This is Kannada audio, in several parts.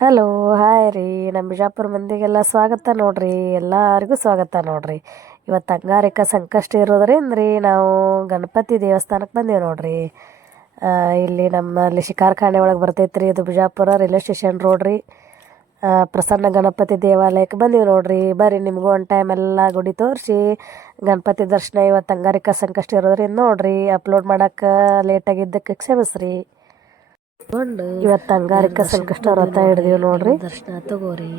ಹಲೋ ಹಾಯ್ ರೀ. ನಮ್ಮ ಬಿಜಾಪುರ ಮಂದಿಗೆಲ್ಲ ಸ್ವಾಗತ ನೋಡ್ರಿ. ಎಲ್ಲರಿಗೂ ಸ್ವಾಗತ ನೋಡ್ರಿ. ಇವತ್ತು ಅಂಗಾರಿಕ ಸಂಕಷ್ಟ ಇರೋದ್ರಿಂದ ರೀ ನಾವು ಗಣಪತಿ ದೇವಸ್ಥಾನಕ್ಕೆ ಬಂದೇವು ನೋಡ್ರಿ. ಇಲ್ಲಿ ನಮ್ಮಲ್ಲಿ ಶಿಕಾರ್ಖಾನೆ ಒಳಗೆ ಬರ್ತೈತೆ ರೀ. ಇದು ಬಿಜಾಪುರ ರೈಲ್ವೆ ಸ್ಟೇಷನ್ ರೋಡ್ ರೀ. ಪ್ರಸನ್ನ ಗಣಪತಿ ದೇವಾಲಯಕ್ಕೆ ಬಂದೀವಿ ನೋಡ್ರಿ. ಬರ್ರಿ ನಿಮಗೂ ಒಂದು ಟೈಮ್ ಎಲ್ಲ ಗುಡಿ ತೋರಿಸಿ ಗಣಪತಿ ದರ್ಶನ ಇವತ್ತು ಅಂಗಾರಿಕ ಸಂಕಷ್ಟ ಇರೋದ್ರಿಂದ ನೋಡ್ರಿ. ಅಪ್ಲೋಡ್ ಮಾಡೋಕೆ ಲೇಟಾಗಿದ್ದಕ್ಕೆ ಕ್ಷಮಿಸ್ರಿ. ಇವತ್ತು ಅಂಗಾರಿಕ ಸಂಕಷ್ಟ ವ್ರತ ಹಿಡ್ದೀವಿ ನೋಡ್ರಿ. ದರ್ಶನ ತಗೋರಿ.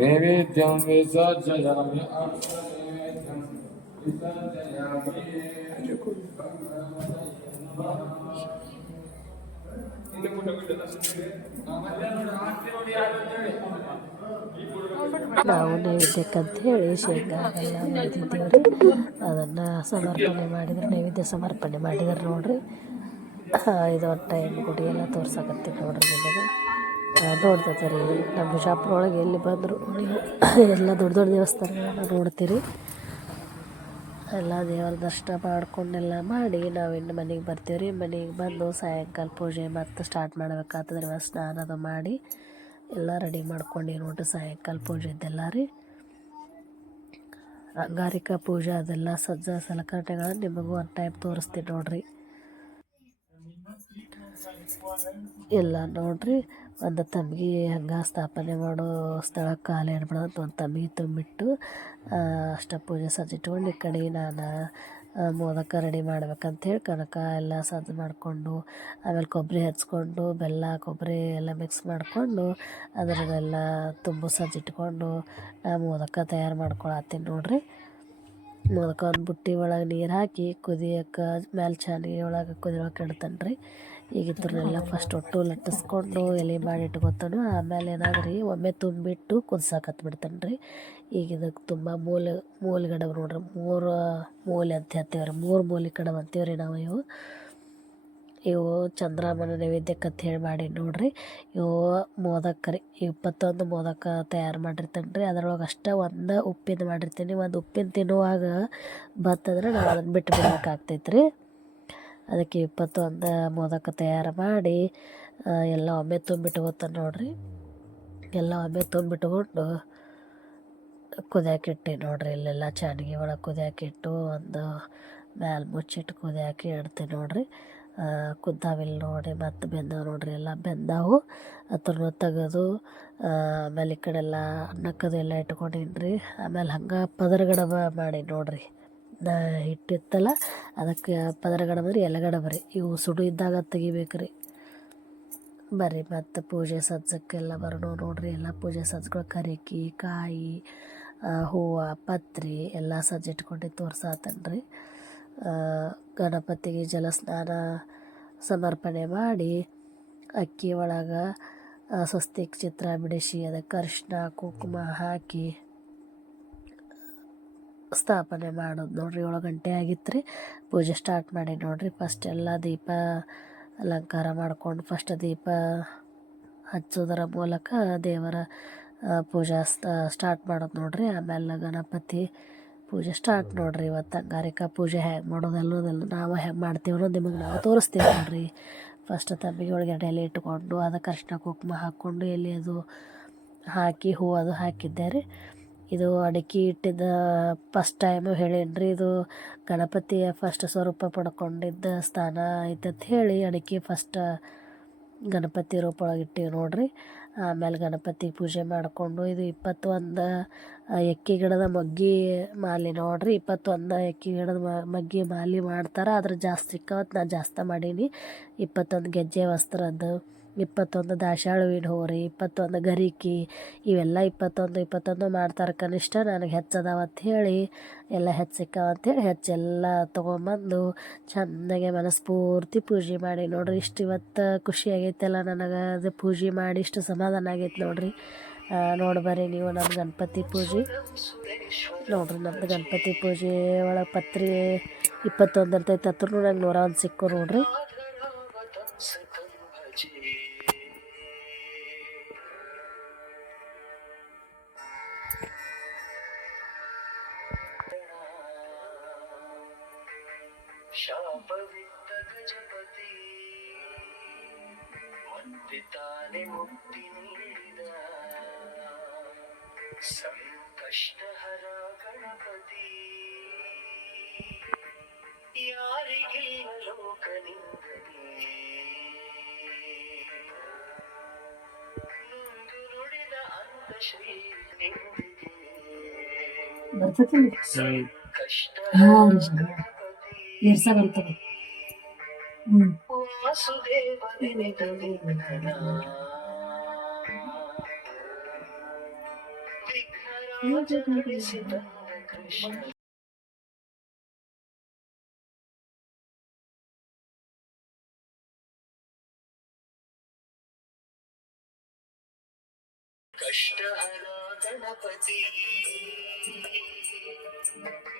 नैवेद्यं विसर्जयामि नैवेद्यं विसर्जयामि ನಾವು ನೈವೇದ್ಯಕ್ಕಂತ ಹೇಳಿ ಶೇಂಗಾ ಎಲ್ಲ ಮಾಡಿದ್ದೀವಿ ರೀ. ಅದನ್ನು ಸಮರ್ಪಣೆ ಮಾಡಿದ್ರೆ ನೈವೇದ್ಯ ಸಮರ್ಪಣೆ ಮಾಡಿದ್ರೆ ನೋಡ್ರಿ. ಇದು ಒಂದು ಟೈಮ್ ಗುಡಿ ಎಲ್ಲ ತೋರ್ಸಕತ್ತೀವಿ ನೋಡ್ರಿ. ನಿಮಗೆ ನೋಡ್ತೈತೆ ರೀ. ನಮ್ಮ ಬಿಜಾಪುರ ಒಳಗೆ ಎಲ್ಲಿ ಬಂದರು ನೀವು ಎಲ್ಲ ದೊಡ್ಡ ದೊಡ್ಡ ದೇವಸ್ಥಾನಗಳನ್ನ ನೋಡ್ತೀರಿ. ಎಲ್ಲ ದೇವರ ದರ್ಶನ ಮಾಡ್ಕೊಂಡೆಲ್ಲ ಮಾಡಿ ನಾವಿನ್ನು ಮನೆಗೆ ಬರ್ತೀವಿ ರೀ. ಮನೆಗೆ ಬಂದು ಸಾಯಂಕಾಲ ಪೂಜೆ ಮತ್ತು ಸ್ಟಾರ್ಟ್ ಮಾಡ್ಬೇಕಾಗ್ತದೆ ರೀ. ಸ್ನಾನದ ಮಾಡಿ ಎಲ್ಲ ರೆಡಿ ಮಾಡ್ಕೊಂಡು ನೋಡ್ರಿ. ಸಾಯಂಕಾಲ ಪೂಜೆ ಇದ್ದೆಲ್ಲ ರೀ. ಅಂಗಾರಿಕ ಪೂಜೆ ಅದೆಲ್ಲ ಸಜ್ಜ ಸಲಕರಣೆಗಳನ್ನು ನಿಮಗೂ ಒಂದು ಟೈಮ್ ತೋರಿಸ್ತೀನಿ ನೋಡ್ರಿ. ಎಲ್ಲ ನೋಡ್ರಿ. ಒಂದು ತಂಬಿಗೆ ಹಂಗೆ ಸ್ಥಾಪನೆ ಮಾಡೋ ಸ್ಥಳಕ್ಕೆ ಕಾಲು ಇಡ್ಬಿಡೋದು ಒಂದು ತಂಬಿಗೆ ತುಂಬಿಟ್ಟು ಅಷ್ಟ ಪೂಜೆ ಸಜ್ಜಿಟ್ಕೊಂಡು ಈ ಕಡೆ ನಾನು ಮೋದಕ ರೆಡಿ ಮಾಡ್ಬೇಕಂತೇಳಿ ಕನಕ ಎಲ್ಲ ಸಜ್ಜು ಮಾಡಿಕೊಂಡು ಆಮೇಲೆ ಕೊಬ್ಬರಿ ಹಚ್ಕೊಂಡು ಬೆಲ್ಲ ಕೊಬ್ಬರಿ ಎಲ್ಲ ಮಿಕ್ಸ್ ಮಾಡಿಕೊಂಡು ಅದರದೆಲ್ಲ ತುಂಬು ಸಜ್ಜಿಟ್ಕೊಂಡು ಮೋದಕ ತಯಾರು ಮಾಡ್ಕೊಳತ್ತೀನಿ ನೋಡ್ರಿ. ಮೋದಕ ಒಂದು ಬುಟ್ಟಿ ಒಳಗೆ ನೀರು ಹಾಕಿ ಕುದಿಯೋಕೆ ಮೇಲೆ ಚಾನಿಗೆ ಒಳಗೆ ಕುದಿಯೋಕೆ ಇಡ್ತಾನೆ ರೀ. ಈಗ ಇದ್ರನ್ನೆಲ್ಲ ಫಸ್ಟ್ ಒಟ್ಟು ಲಟ್ಟಿಸ್ಕೊಂಡು ಎಲೆ ಮಾಡಿ ಇಟ್ಕೊತಾನು. ಆಮೇಲೆ ಏನಾದ್ರಿ ಒಮ್ಮೆ ತುಂಬಿಟ್ಟು ಕುದಿಸಾಕತ್ಬಿಡ್ತಾನೆ ರೀ. ಈಗ ಇದಕ್ಕೆ ತುಂಬ ಮೂಲೆ ಗಡಬ್ ನೋಡ್ರಿ. ಮೂರು ಮೂಲೆ ಅಂತ ಹೇಳ್ತೀವಿ ರೀ. ಮೂರು ಮೂಲೆ ಕಡಬ್ ಅಂತೀವಿ ರೀ ನಾವು. ಇವು ಚಂದ್ರಮ್ಮನ ನೈವೇದ್ಯಕ್ಕಂತ ಹೇಳಿ ಮಾಡಿ ನೋಡ್ರಿ. ಇವು ಮೋದಕ ರೀ. 21 ಮೋದಕ ತಯಾರು ಮಾಡಿರ್ತೀನಿ ರೀ. ಅದರೊಳಗೆ ಅಷ್ಟೇ ಒಂದು ಉಪ್ಪಿನ ಮಾಡಿರ್ತೀನಿ. ಒಂದು ಉಪ್ಪಿನ ತಿನ್ನುವಾಗ ಬತ್ತಂದ್ರೆ ನಾವು ಅದನ್ನು ಬಿಟ್ಟು ಬಿಡಬೇಕಾಗ್ತೈತೆ ರೀ. ಅದಕ್ಕೆ 21 ಮೋದಕ ತಯಾರು ಮಾಡಿ ಎಲ್ಲ ಒಮ್ಮೆ ತುಂಬಿಟ್ಕೊತಾನೆ ನೋಡ್ರಿ. ಎಲ್ಲ ಒಮ್ಮೆ ತುಂಬಿಟ್ಕೊಂಡು ಕುದಿಯಾಕಿಟ್ಟು ನೋಡ್ರಿ. ಇಲ್ಲೆಲ್ಲ ಚಾನಿಗೆ ಒಳಗೆ ಕುದಿಯಾಕಿಟ್ಟು ಒಂದು ಮ್ಯಾಲೆ ಮುಚ್ಚಿಟ್ಟು ಕುದಿಯಾಕಿ ಇಡ್ತೀನಿ ನೋಡ್ರಿ. ಕುದ್ದಾವಿಲ್ಲ ನೋಡಿ ಮತ್ತು ಬೆಂದವು ನೋಡ್ರಿ. ಎಲ್ಲ ಬೆಂದವು ಅದನ್ನು ತೆಗೆದು ಆಮೇಲೆ ಈ ಕಡೆ ಎಲ್ಲ ಅನ್ನಕ್ಕದು ಎಲ್ಲ ಇಟ್ಕೊಂಡೀನಿ ರೀ. ಆಮೇಲೆ ಹಂಗೆ ಪದರಗಡಬ ಮಾಡಿ ನೋಡ್ರಿ. ಹಿಟ್ಟಿತ್ತಲ್ಲ ಅದಕ್ಕೆ ಪದರಗಡಬ ರೀ ಎಲೆಗಡಬ ರೀ. ಇವು ಸುಡು ಇದ್ದಾಗ ತೆಗಿಬೇಕು ರೀ. ಬರ್ರಿ ಮತ್ತು ಪೂಜೆ ಸಜ್ಜಕ್ಕೆಲ್ಲ ಬರೋಣ ನೋಡ್ರಿ. ಎಲ್ಲ ಪೂಜೆ ಸಜ್ಗಳು ಕರಿಕಿ ಕಾಯಿ ಹೂವು ಪತ್ರಿ ಎಲ್ಲ ಸಜ್ಜಿಟ್ಕೊಂಡು ತೋರ್ಸಾತನ್ ರೀ. ಗಣಪತಿಗೆ ಜಲಸ್ನಾನ ಸಮರ್ಪಣೆ ಮಾಡಿ ಅಕ್ಕಿ ಒಳಗೆ ಸ್ವಸ್ತಿಕ್ ಚಿತ್ರ ಬಿಡಿಸಿ ಅದಕ್ಕೆ ಅರಿಶಿನ ಕುಂಕುಮ ಹಾಕಿ ಸ್ಥಾಪನೆ ಮಾಡೋದು ನೋಡ್ರಿ. 7 ಗಂಟೆ ಆಗಿತ್ತು ರೀ. ಪೂಜೆ ಸ್ಟಾರ್ಟ್ ಮಾಡಿ ನೋಡ್ರಿ. ಫಸ್ಟ್ ಎಲ್ಲ ದೀಪ ಅಲಂಕಾರ ಮಾಡ್ಕೊಂಡು ಫಸ್ಟ್ ದೀಪ ಹಚ್ಚೋದರ ಮೂಲಕ ದೇವರ ಪೂಜೆ ಸ್ಟಾರ್ಟ್ ಮಾಡೋದು ನೋಡ್ರಿ. ಆಮೇಲೆ ಗಣಪತಿ ಪೂಜೆ ಸ್ಟಾರ್ಟ್ ನೋಡ್ರಿ. ಇವತ್ತು ಅಂಗಾರಿಕ ಪೂಜೆ ಹೇಗೆ ಮಾಡೋದೆಲ್ಲೋದೆಲ್ಲ ನಾವು ಹೇಗೆ ಮಾಡ್ತೀವಿ ಅನ್ನೋದು ನಿಮಗೆ ನಾವು ತೋರಿಸ್ತೀವಿ ನೋಡ್ರಿ. ಫಸ್ಟ್ ತಂಬಿಗೆ ಒಳಗೆ ಎಲೆ ಇಟ್ಕೊಂಡು ಅದಕ್ಕೆ ಅರಿಶಿನ ಕುಂಕುಮ ಹಾಕ್ಕೊಂಡು ಎಲೆ ಅದು ಹಾಕಿ ಹೂವು ಅದು ಹಾಕಿದ್ದೆ ರೀ. ಇದು ಅಡಿಕೆ ಇಟ್ಟಿದ್ದ ಫಸ್ಟ್ ಟೈಮು ಹೇಳೇನಿ ರೀ. ಇದು ಗಣಪತಿಯ ಫಸ್ಟ್ ಸ್ವರೂಪ ಪಡ್ಕೊಂಡಿದ್ದ ಸ್ಥಾನ ಐತಂತ ಹೇಳಿ ಅಡಿಕೆ ಫಸ್ಟ್ ಗಣಪತಿ ರೂಪ ಒಳಗೆ ಇಟ್ಟಿವಿ ನೋಡ್ರಿ. ಆಮೇಲೆ ಗಣಪತಿ ಪೂಜೆ ಮಾಡಿಕೊಂಡು ಇದು 21 ಎಕ್ಕಿ ಗಿಡದ ಮೊಗ್ಗಿ ಮಾಲೆ ನೋಡ್ರಿ. 21 ಎಕ್ಕಿ ಗಿಡದ ಮೊಗ್ಗಿ ಮಾಲೆ ಮಾಡ್ತಾರೆ. ಅದ್ರ ಜಾಸ್ತಿ ಸಿಕ್ಕವತ್ತು ನಾನು ಜಾಸ್ತಿ ಮಾಡೀನಿ. 21 ಗೆಜ್ಜೆ ವಸ್ತ್ರದ್ದು 21 ದಾಸ್ವಾಳ್ ಹೋರಿ 21 ಗರಿಕಿ ಇವೆಲ್ಲ 21 ಮಾಡ್ತಾರೆ. ಕನಿಷ್ಠ ನನಗೆ ಹೆಚ್ಚದಾವತ್ತು ಹೇಳಿ ಎಲ್ಲ ಸಿಕ್ಕಾವಂತೇಳಿ ಹೆಚ್ಚೆಲ್ಲ ತೊಗೊಂಬಂದು ಚೆನ್ನಾಗೆ ಮನಸ್ಫೂರ್ತಿ ಪೂಜೆ ಮಾಡಿ ನೋಡ್ರಿ. ಇಷ್ಟು ಇವತ್ತು ಖುಷಿ ಆಗೈತೆಲ್ಲ ನನಗೆ. ಅದು ಪೂಜೆ ಮಾಡಿ ಇಷ್ಟು ಸಮಾಧಾನ ಆಗೈತೆ ನೋಡ್ರಿ. ನೋಡ್ಬರ್ರಿ ನೀವು ನಮ್ಮ ಗಣಪತಿ ಪೂಜೆ ನೋಡ್ರಿ. ನಮ್ಮದು ಗಣಪತಿ ಪೂಜೆ ಒಳಗೆ ಪತ್ರಿ 21 ಇರ್ತೈತೆ. ಹತ್ರ ನಂಗೆ 101 ಸಿಕ್ಕು ನೋಡ್ರಿ. ಸತಂ ಭಜೆ ಶಾಪವಿತ್ತ ಗಜಪತಿ ಮತ್ತೆ ತಾನೆ ಮುಕ್ತಿ ನೀಡಿದ ಸಂಕಷ್ಟಹರ ಗಣಪತಿ ಯಾರಿಗಿಲ್ಲ ಲೋಕ ನಿಂದನೆ ನೊಂದು ನುಡಿದ ಅಂತ ಶ್ರೀ ನಿಂದಿಗೆ ಇರ್ಸಗಂತದೆ ವಾಸುದೇವ ನೆನೆದ ವಿಘ್ನನ ವಿಘ್ನರಾಜ ನಡೆಸಿ ತಂದ ಕೃಷ್ಣ ಕಷ್ಟಹರ ಗಣಪತಿ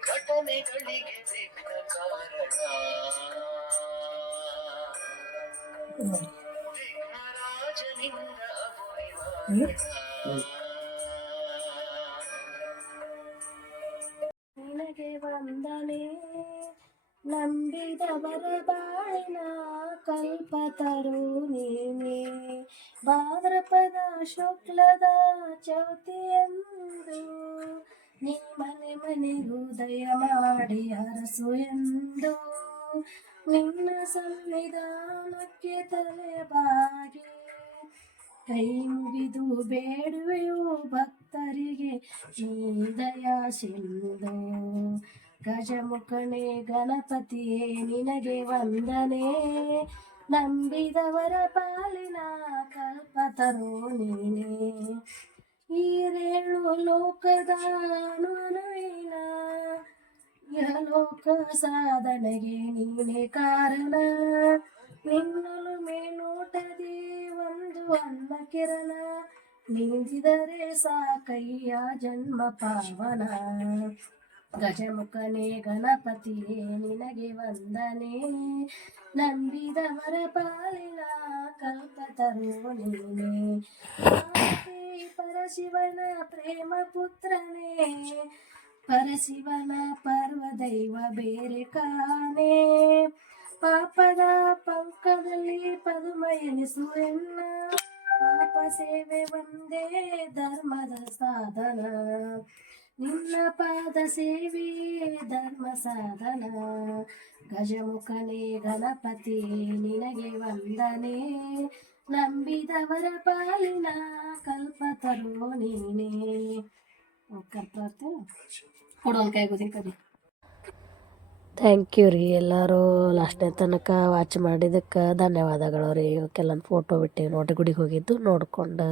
ಘಟನೆಗಳಿಗೆ ವಿಘ್ನ ಕಾರಣ ವಿಘ್ನರಾಜನಿಂದ ನಿನಗೆ ವಂದನೆ ನಂಬಿದವರ ಬಾಳಿನ ಕಲ್ಪತರು ನೀನೆ ಭಾದ್ರಪದ ಶುಕ್ಲದ ಚೌತಿಯಂದು ನೀ ಮನೆ ಮನೆಗೂ ದಯ ಮಾಡಿ ಹರಸು ಎಂದು ನಿನ್ನ ಸನ್ನಿಧಾನಕ್ಕೆ ತಲೆ ಬಾಗಿ ಕೈ ಮುಗಿದು ಬೇಡುವೆಯು ಭಕ್ತರಿಗೆ ನೀ ದಯಾ ಸಿಂಧು ಗಜಮುಖನೇ ಗಣಪತಿಯೇ ನಿನಗೆ ವಂದನೆ ನಂಬಿದವರ ಪಾಲಿನ ಕಲ್ಪತರು ನೀನೇ ಈರೇಳು ಲೋಕದ ಅನುವಿನ ಲೋಕ ಸಾಧನೆಗೆ ನೀನೇ ಕಾರಣ ನಿನ್ನಲು ಮೇಲೋಟದಿ ಒಂದು ಅನ್ನ ಕಿರಣ ನೀಡಿದರೆ ಸಾಕಯ್ಯ ಜನ್ಮ ಪಾವನ ಗಜಮುಖನೇ ಗಣಪತಿಯೇ ನಿನಗೆ ವಂದನೆ ನಂಬಿದವರ ಪಾಲಿನ ಕಲ್ಪತರು ನೀನೆ ಪರಶಿವನ ಪ್ರೇಮ ಪುತ್ರನೇ ಪರಶಿವನ ಪರ್ವದೈವ ಬೇರೆ ಕಾಣೆ ಪಾಪದ ಪಂಕದಲ್ಲಿ ಪದುಮ ಎನಿಸುವೆನ್ನ ಪಾಪ ಸೇವೆ ಒಂದೇ ಧರ್ಮದ ಸಾಧನ ನಿನ್ನ ಪಾದ ಸೇವೆ ಧರ್ಮ ಸಾಧನ ಗಜಮುಖನೇ ಗಣಪತಿ ನಿನಗೆ ವಂದನೆ ನಂಬಿದವರ ಪಾಲಿನ ಕಲ್ಪತರು ನೀನೇ ಕೊಡೋನ್ ಕೈ ಗುದಿ ಕದಿ ಥ್ಯಾಂಕ್ ಯು ರೀ ಎಲ್ಲರೂ ಲಾಸ್ಟ್ನೇ ತನಕ ವಾಚ್ ಮಾಡಿದ್ದಕ್ಕೆ ಧನ್ಯವಾದಗಳು ರೀ ಕೆಲವೊಂದು ಫೋಟೋ ಬಿಟ್ಟು ನೋಡಿ ಗುಡಿಗೆ ಹೋಗಿದ್ದು ನೋಡ್ಕೊಂಡು